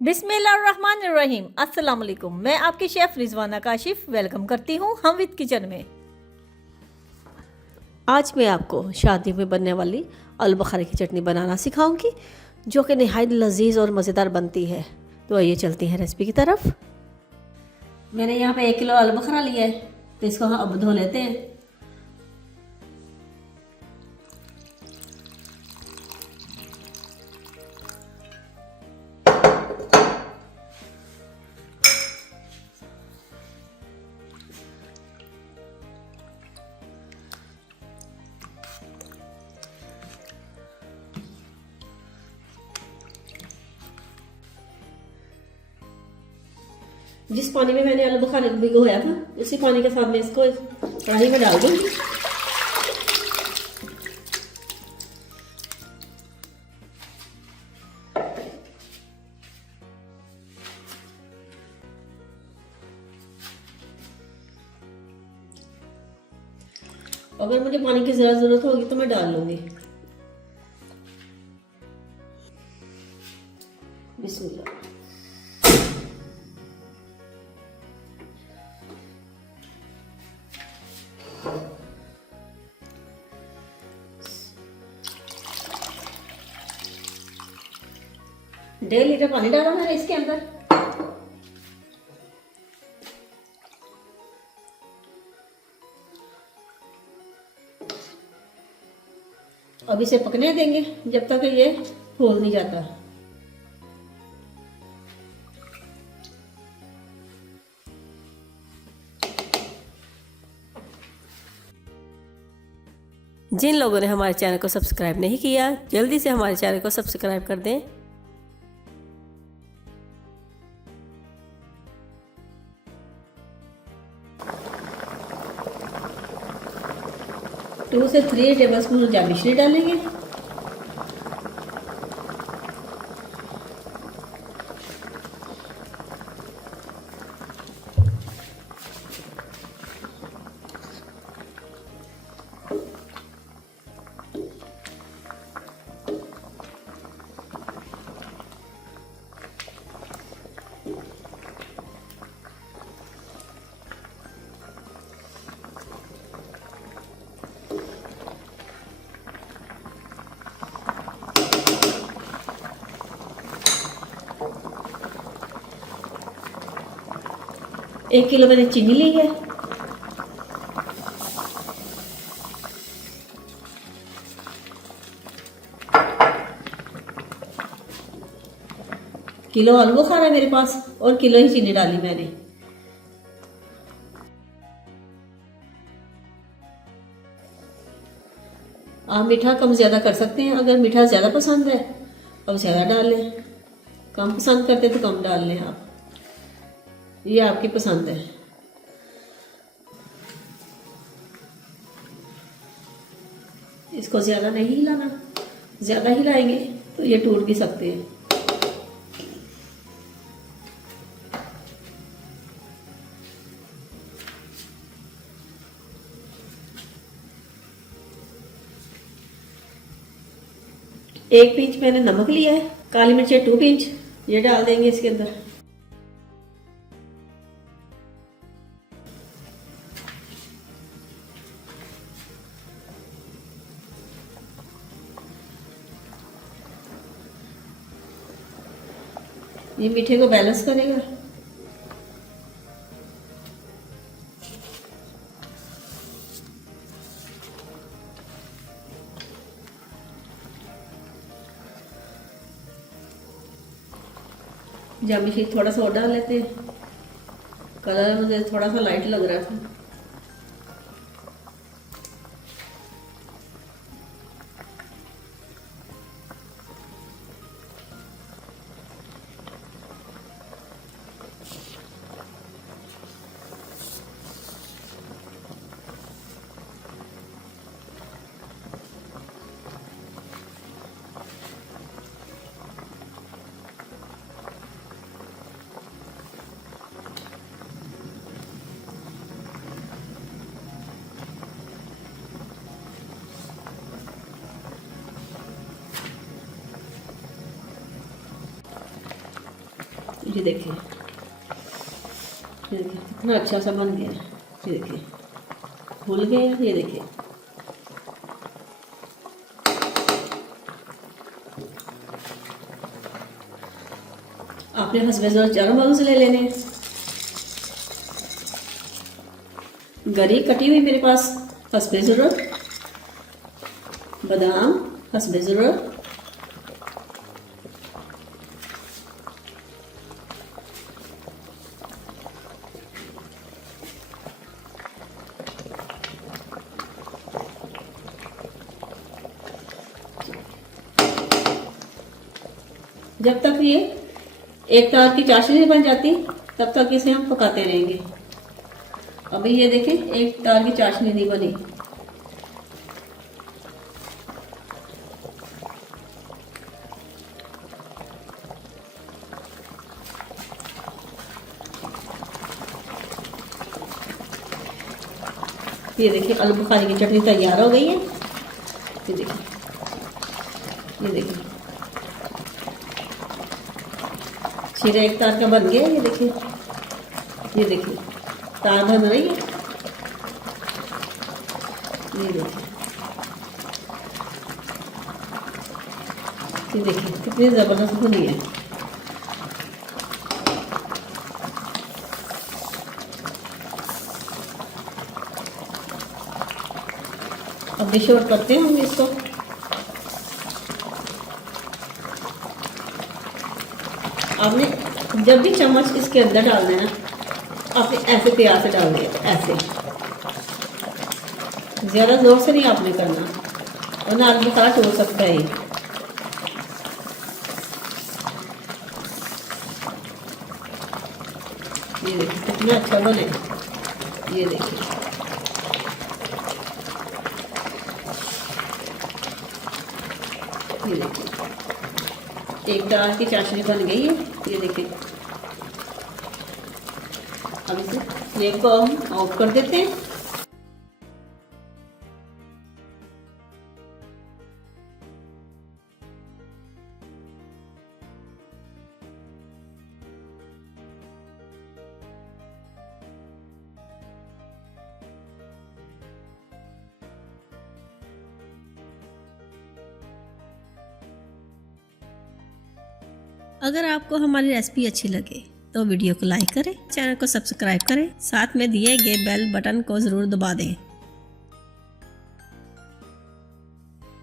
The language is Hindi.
बिस्मिल्लाहिर्रहमानिर्रहीम। अस्सलाम वालेकुम। मैं आपकी शेफ़ रिजवाना काशिफ वेलकम करती हूँ हम विद किचन में। आज मैं आपको शादी में बनने वाली आलू बुखारे की चटनी बनाना सिखाऊंगी जो कि नहायत लजीज और मज़ेदार बनती है। तो आइए चलते हैं रेसिपी की तरफ। मैंने यहाँ पे 1 किलो आलू बुखारा लिया है, तो इसको हम अब धो लेते हैं। जिस पानी में मैंने आलू बुखारे भिगोया था उसी पानी के साथ मैं इसको कढ़ाई में डाल दूंगी। अगर मुझे पानी की जरूरत होगी तो मैं डाल लूंगी। बिस्मिल्लाह। डेढ़ लीटर पानी डाला मैंने इसके अंदर। अब इसे पकने देंगे जब तक ये फूल नहीं जाता। जिन लोगों ने हमारे चैनल को सब्सक्राइब नहीं किया जल्दी से हमारे चैनल को सब्सक्राइब कर दें। टू से 3 टेबलस्पून जावित्री डालेंगे। एक किलो मैंने चीनी ली है। किलो आलू बुखारा है मेरे पास और किलो ही चीनी डाली मैंने। आप मीठा कम ज्यादा कर सकते हैं। अगर मीठा ज्यादा पसंद है अब ज्यादा डाल लें, कम पसंद करते तो कम डाल लें। आप ये आपकी पसंद है। इसको ज्यादा नहीं हिलाना, ज्यादा हिलाएंगे तो ये टूट भी सकते हैं। एक पिंच मैंने नमक लिया है, काली मिर्च 2 पिंच ये डाल देंगे इसके अंदर। ये मीठे को बैलेंस करेगा। जावित्री थोड़ा सा और डाल लेते हैं, कलर मुझे थोड़ा सा लाइट लग रहा था। ये देखिए, ये देखिए कितना अच्छा सा बन गया। ये देखिए फूल गया। ये देखिए आपने खसबे ज़रूरत चारों भागों से ले लेने हैं। गरी कटी हुई मेरे पास खसबे ज़रूरत, बादाम खसबे ज़रूरत, जब तक ये एक तार की चाशनी नहीं बन जाती तब तक इसे हम पकाते रहेंगे। अभी ये देखें एक तार की चाशनी नहीं बनी। ये देखिए आलू बुखारे की चटनी तैयार हो गई है। ये देखिए, ये देखिए शीरा एक तार का बन गया। ये देखिए, ये देखिए तार बन रही है। ये देखिए, ये देखिए कितनी ज़बरदस्त बनी है। अब डिश आउट करते हैं हम इसको। आपने जब भी चम्मच इसके अंदर डालना है ना, आपने ऐसे प्यार से डाल दिया, ऐसे ज़्यादा जोर से नहीं आपने करना, वरना आलू बुखारा टूट सकता है। ये देखिए कितना अच्छा बने। ये देखिए, ये देखिए एक दाल की चाशनी बन गई है। ये देखिए अब इसे फ्लेम को हम ऑफ कर देते हैं। अगर आपको हमारी रेसिपी अच्छी लगे तो वीडियो को लाइक करें, चैनल को सब्सक्राइब करें, साथ में दिए गए बेल बटन को ज़रूर दबा दें।